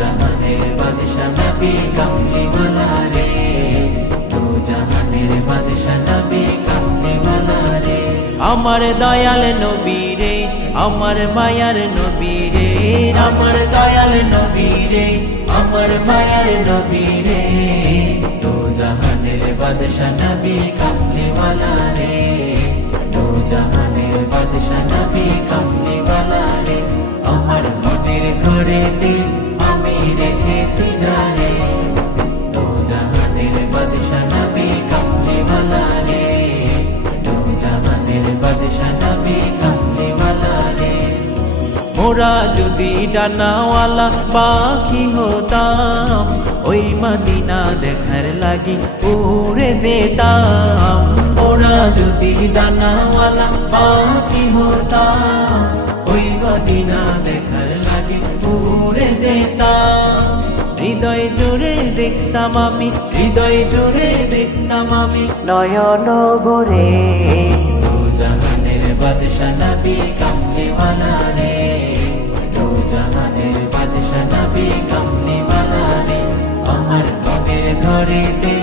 জাহানের বাদশা নবী কামলিওয়ালা রে দু জাহানের বাদশা নবী কামলিওয়ালা রে আমার দয়াল নবী রে আমার মায়ার নবী রে। আমার দয়াল নবী রে আমার মায়ার নবী রে। তো জাহানের বাদশা নবী কামলিওয়ালা রে তো জাহানের বাদশা নবী কামলিওয়ালা রে আমার মনের ঘরেতে মোরা যদি ডানাওয়ালা পাখি হতাম, ওই মদিনা দেখার লাগি উড়ে যেতাম। ওরা যদি ডানাওয়ালা পাখি হতাম, ওই মদিনা দেখার লাগি উড়ে যেতাম। হৃদয় জুড়ে দেখতাম আমি, হৃদয় জুড়ে দেখতাম আমি। নয়ন জাহানের বাদশা নবী রে দু জাহানের বাদশা নবী রে আমার মনের ঘরেতে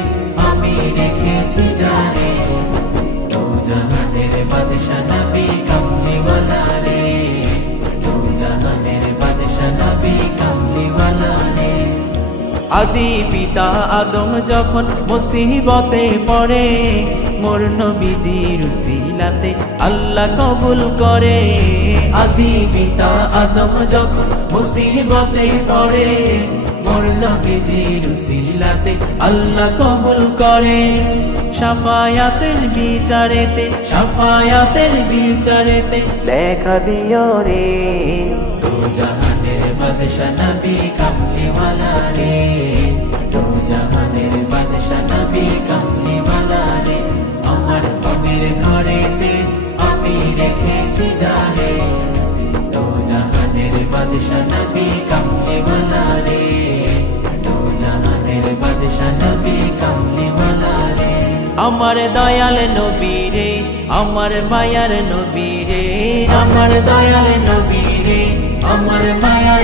আমি রেখেছি জানে। দু জাহানের বাদশা নবী রে দু জাহানের বাদশা নবী রে আদি পিতা আদম যখন মুসিবতে পড়ে মোর নবীজির উসিলাতে আল্লাহ কবুল করে। আদি পিতা আদম যখন মুসিবতে পড়ে, মোর নবীজির উসিলাতে আল্লাহ কবুল করে। সাফায়াতের বিচারেতে সাফায়াতের বিচারেতে লেখা দিও রে। তো জাহানের বাদশা নবী কামলিওয়ালা রে। তো জাহানের বাদশা নবী কামলিওয়ালা রে। ঘরেতে আমি রেখেছি জানে। জাহানের বাদশা নবী কামলিওয়ালা রে জাহানের বাদশা নবী কামলিওয়ালা রে আমার দয়াল নবী রে, আমার মায়ার নবী রে। আমার দয়াল নবী রে, আমার মায়ার